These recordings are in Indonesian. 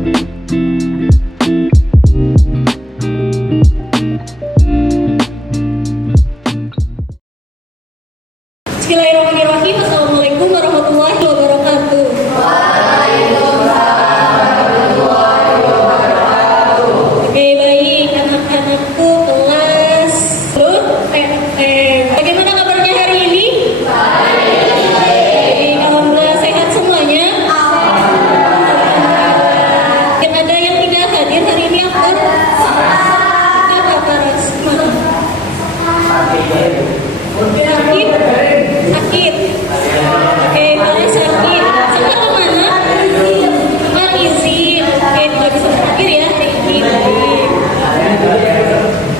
Bismillahirrahmanirrahim. Assalamualaikum warahmatullahi wabarakatuh. Oke, baik anak-anakku kelas bagaimana kabarnya hari ini? Baik. Alhamdulillah sehat semuanya. Mungkin ada yang tidak hadir hari ini apa? Apa Rasma? Sakit. Oke, kalau sakit sekarang mana? Bukan izin. Oke, tidak bisa hadir ya hari ini.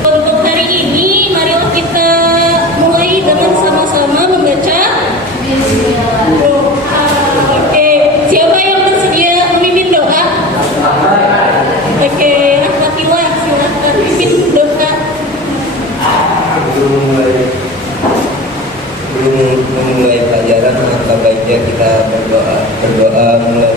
Untuk hari ini, marilah kita mulai dengan sama-sama membaca doa. Oke, siapa yang bersedia memimpin doa? Oke, Rahmatillah, silakan pimpin doa. Sebelum memulai pelajaran, maka baiknya kita berdoa mulai.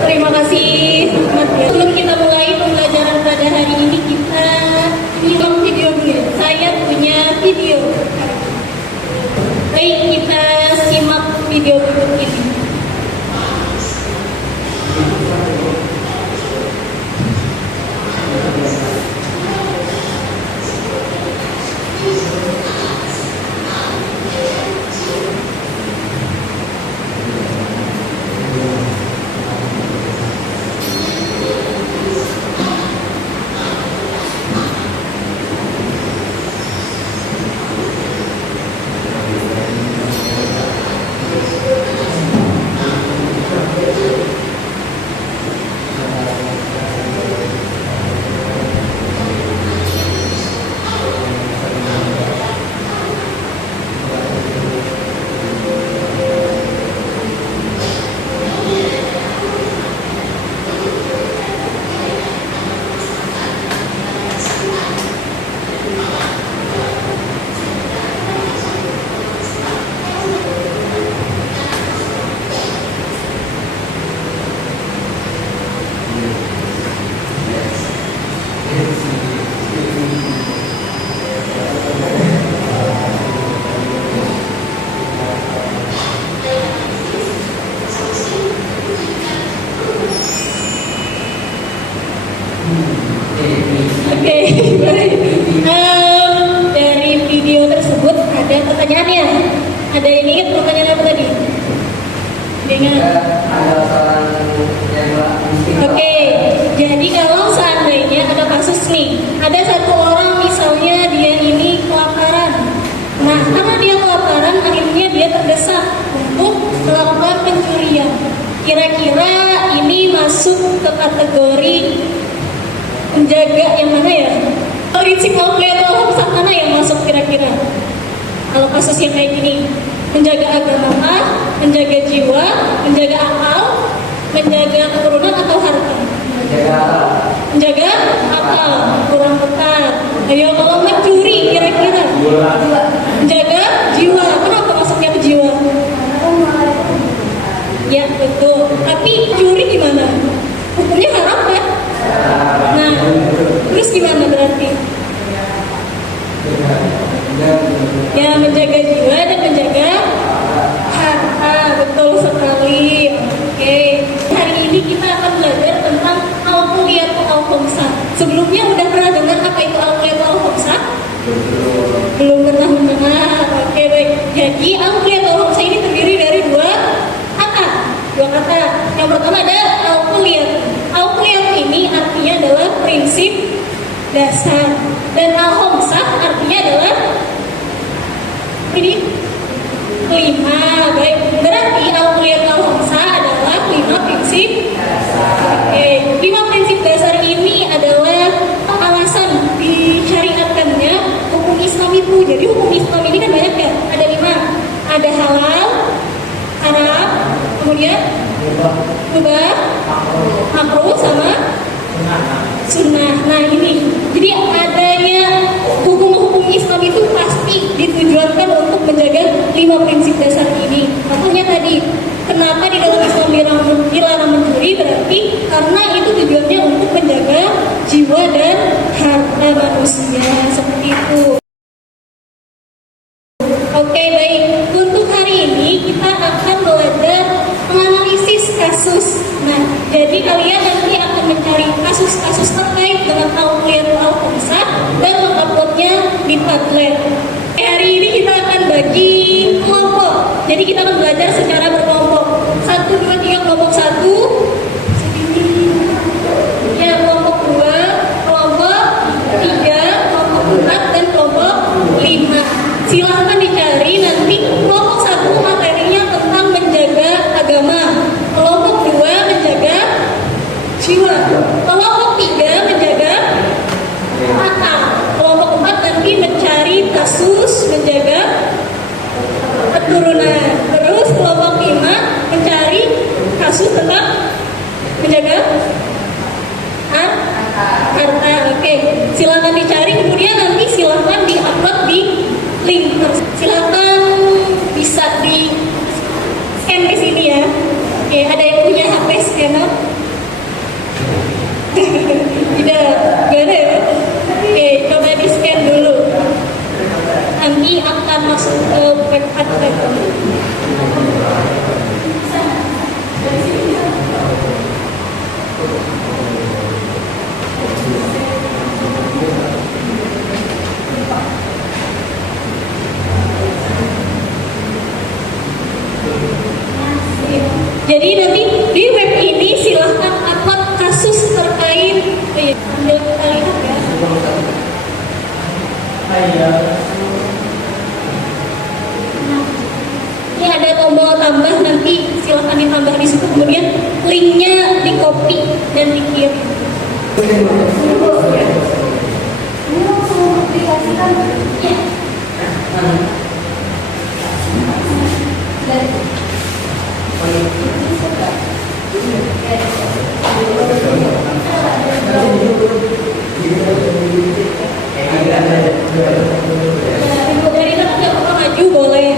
Terima kasih. Sebelum kita mulai pembelajaran pada hari ini, kita nonton video dulu ya. Saya punya video. Baik, kita simak video berikut ini. Oke, dari video tersebut ada pertanyaannya. Ada yang ingat pertanyaan apa tadi? Dengan Oke, jadi kalau seandainya ada kasus nih, ada satu orang misalnya dia ini kelaparan. Nah, karena dia kelaparan, akhirnya dia terdesak untuk melakukan pencurian. Kira-kira ini masuk ke kategori menjaga yang mana ya? Prinsip atau mana yang masuk kira-kira? Kalau kasus yang kayak gini, menjaga agama, menjaga jiwa, menjaga akal, menjaga keturunan atau harta? Menjaga akal, kurang tepat. Ayo kalau mencuri kira-kira? Menjaga jiwa. Kenapa masuknya ke jiwa? Ya betul. Tapi curi gimana? Hukumnya haram kan? Nah, terus gimana berarti? Ya menjaga jiwa dan menjaga harta, betul sekali. Oke, hari ini kita akan belajar tentang al-kuliyatul al-khamsah. Sebelumnya udah pernah dengar apa itu al-kuliyatul al-khamsah? Belum pernah mendengar. Oke, baik. Jadi al-kuliyatul al-khamsah ini terdiri dari dua kata. Yang pertama ada al-kuliyah. Al-kuliyah ini artinya adalah prinsip dasar, dan al-khamsah artinya adalah ini 5. Baik, berarti al-kuliyah kemudian mubah, makruh sama sunnah. Nah ini, jadi adanya hukum-hukum Islam itu pasti ditujuankan untuk menjaga 5 prinsip dasar ini. Makanya tadi, kenapa di dalam Islam dilarang mencuri, berarti karena itu tujuannya untuk menjaga jiwa dan harta manusia, seperti itu. Oke, baik. Untuk hari ini kita akan belajar menganalisis kasus. Nah, jadi kalian nanti akan mencari kasus-kasus terkait dengan Auliat Al-Khamsah dan menguploadnya di Padlet. Hari ini kita akan bagi kelompok. Jadi kita akan belajar secara berkelompok. 1, 2, 3, kelompok 1. Ya, kelompok 2, kelompok 3, kelompok 4, dan kelompok 5. Silahkan dicari nanti kelompok 1 materinya tentang menjaga agama, kelompok 2 menjaga jiwa, kelompok 3 menjaga akal, kelompok 4 nanti mencari kasus menjaga keturunan, terus kelompok 5 mencari kasus tentang menjaga harta. Oke, silahkan dicari, kemudian nanti silahkan di-upload di link. Silakan bisa di scan di sini ya. Oke, ada yang punya HP scanner? Tidak, gak ada ya. Oke, coba di scan dulu. Nanti akan masuk ke web admin. Jadi nanti di web ini silahkan upload kasus terkait ambil kita lihat ya. Ini ada tombol tambah, nanti silahkan ditambah di situ, kemudian linknya di copy dan dikirim. Ya. Dari nggak apa maju boleh.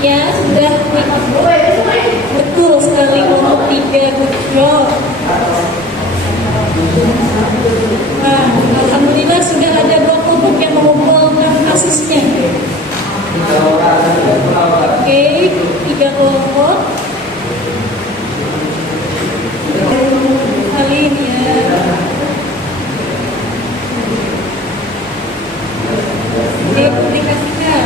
Ya sudah, betul sekali kelompok 3, good job. Nah, alhamdulillah sudah ada 2 kelompok yang mengumpulkan kasusnya. Oke, 3 kelompok. Kali ini ya. Oke, publikasikan.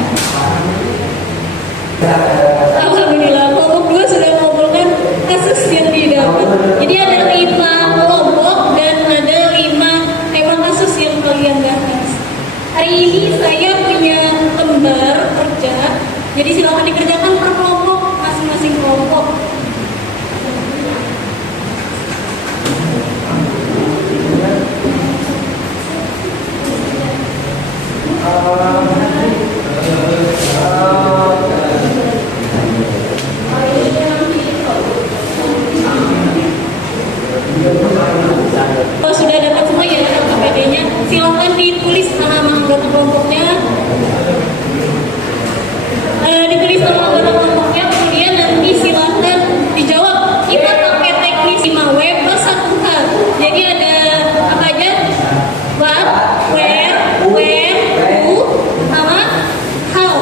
Alhamdulillah, kelompok 2 sudah mengumpulkan kasus yang didapat. Jadi ada 5 kelompok dan ada 5 tema kasus yang kalian bahas. Hari ini saya punya lembar kerja, jadi silakan dikerjakan per kelompok, masing-masing kelompok. Kalau sudah dapat semua ya APD-nya, silakan ditulis nama anggota kelompoknya. Ditulis nama anggota kelompoknya, kemudian nanti silakan dijawab. Kita pakai teknis 5W plus 1 hal. Jadi ada apa aja? What, where, when, who, sama how.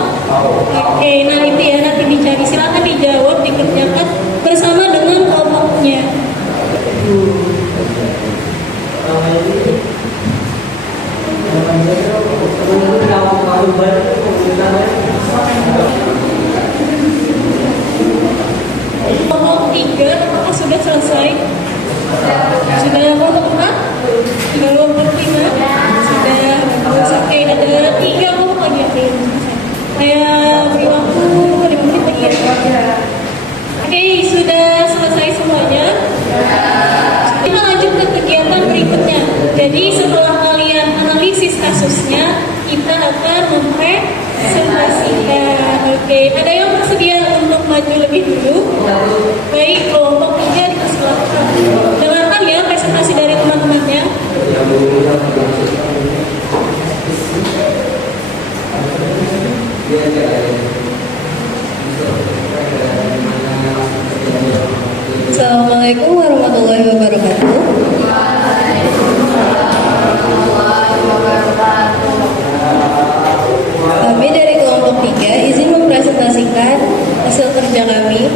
Oke, nah itu ya nanti dicari. Silakan dijawab, dikerjakan bersama dengan kelompoknya. Kelompok 3 apakah sudah selesai? Sudah. Kelompok 4? Sudah. Kelompok 5? Sudah. Oke, ada 3 kelompok lagi yang belum selesai. Saya beri waktu 5 menit lagi ya. Oke, sudah selesai semuanya. Kita lanjut ke kegiatan berikutnya. Jadi setelah kalian analisis kasusnya, kita akan mempresentasikan. Oke, ada yang bersedia untuk maju? Baik, kelompok 3 dipersilakan. Dengarkan ya presentasi dari teman-temannya. Assalamualaikum warahmatullahi wabarakatuh. Kami dari kelompok 3 izin mempresentasikan hasil kerja kami.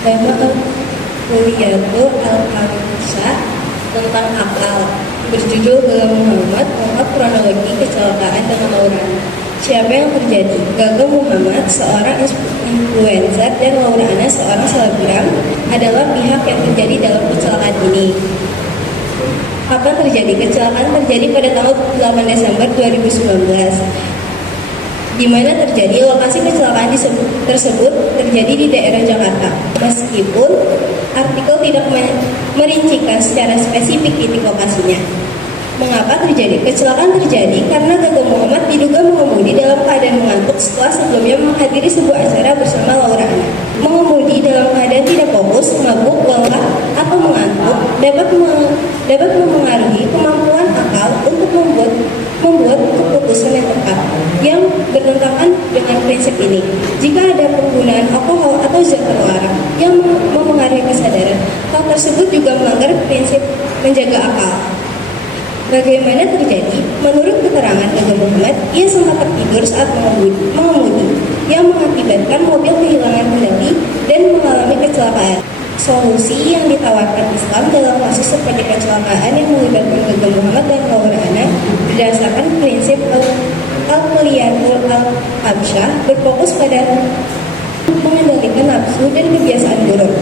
Tema Kuliatul Al-Hamsa tentang akal, berjudul Gagal Muhammad mengungkap kronologi kecelakaan dengan Laura. Siapa yang terjadi? Gagal Muhammad, seorang influencer, dan Laura Anna, seorang selebgram, adalah pihak yang terjadi dalam kecelakaan ini. Kapan terjadi? Kecelakaan terjadi pada tanggal 8 Desember 2019. Di mana terjadi? Lokasi kecelakaan tersebut terjadi di daerah Jakarta. Meskipun artikel tidak merincikan secara spesifik titik lokasinya. Mengapa terjadi? Kecelakaan terjadi karena Gagal Muhammad diduga mengemudi dalam keadaan mengantuk setelah sebelumnya menghadiri sebuah acara bersama Laura Anna. Mengemudi dalam keadaan tidak fokus, mabuk, lelah, atau mengantuk dapat memengaruhi kemampuan akal untuk membuat keputusan yang tepat yang bertentangan dengan prinsip ini. Jika ada penggunaan alkohol atau zat terlarang yang memengaruhi kesadaran, hal tersebut juga melanggar prinsip menjaga akal. Bagaimana terjadi? Menurut keterangan Gagal Muhammad, ia sempat tertidur saat mengemudi yang mengakibatkan mobil kehilangan kendali dan mengalami kecelakaan. Solusi yang ditawarkan Islam dalam kasus seperti kecelakaan yang melibatkan Gagal Muhammad dan Laura Anna berdasarkan prinsip Al-Kuliatul Al-Hamsyah berfokus pada mengendalikan nafsu dan kebiasaan buruk.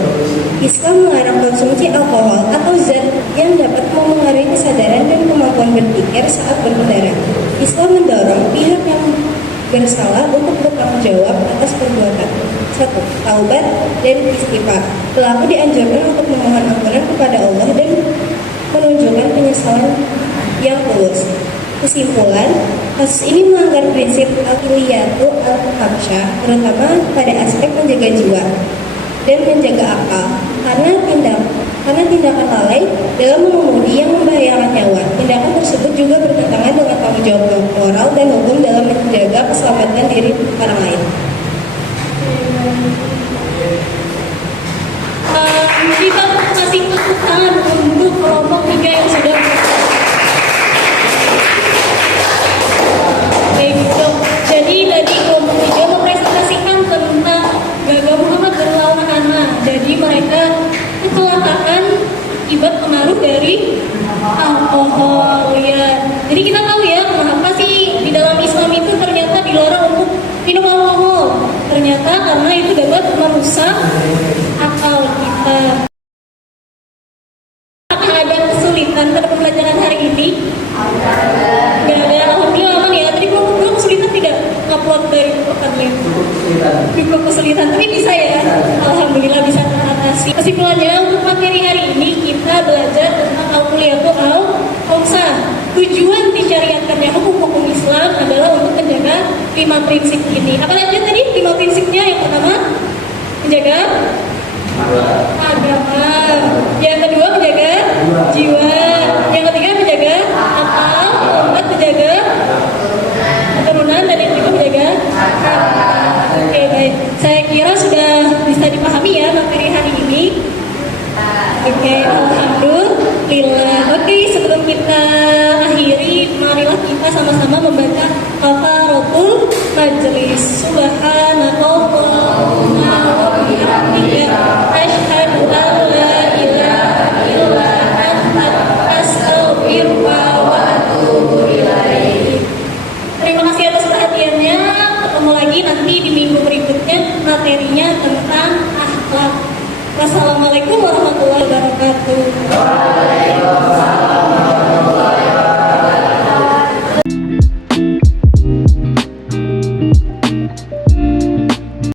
Islam melarang konsumsi alkohol atau zat yang dapat memengaruhi kesadaran dan kemampuan berpikir saat berkendara. Islam mendorong pihak yang bersalah untuk bertanggung jawab atas perbuatan. 1. Taubat dan istighfar. Pelaku dianjurkan untuk memohon ampunan kepada Allah dan menunjukkan penyesalan yang tulus. Kesimpulan, kasus ini melanggar prinsip Al-Kuliatul Al-Hamsyah, terutama pada aspek menjaga jiwa dan menjaga akal, karena tindakan lalai dalam mengemudi yang membahayakan nyawa. Tindakan tersebut juga bertentangan dengan tanggung jawab moral dan hukum dalam menjaga keselamatan diri orang lain. Kita kasih tepuk tangan untuk kelompok 3 yang sudah. Baik, jadi tadi kelompok 3 mempresentasikan tentang Gagal Muhammad dan Laura Anna. Jadi mereka kecelakaan akibat pengaruh dari alkohol ya. Jadi kita tahu ya kenapa sih di dalam Islam itu ternyata dilarang untuk minum alkohol. Ternyata karena itu dapat merusak akal kita. Apakah ada kesulitan pada pembelajaran hari ini? Gak ada, alhamdulillah aman ya. Tadi gue kesulitan tidak upload dari portalnya. Cukup kesulitan, tapi bisa ya. Alhamdulillah bisa teratasi. Kesimpulannya untuk materi hari ini kita belajar tentang Al-Kuliatul Al-Hamsyah. Tujuan disyariatkannya hukum-hukum Islam adalah untuk menjaga 5 prinsip ini. Apa aja tadi 5 prinsipnya? Yang pertama menjaga agama, yang kedua menjaga jiwa, yang ketiga menjaga akal, keempat menjaga keturunan, dan yang kelima menjaga akal. Oke, baik. Saya kira sudah bisa dipahami ya materi hari ini. Oke, alhamdulillah. Oke, sebelum kita akhiri, marilah kita sama-sama membaca kafaratul majlis. Subhanakallahumma wa bihamdika asyhadu an la ilaha illa anta astaghfiruka wa atubu ilaik. Terima kasih atas perhatiannya. Ketemu lagi nanti di minggu berikutnya, materinya tentang akhlak. Wassalamualaikum warahmatullahi wabarakatuh.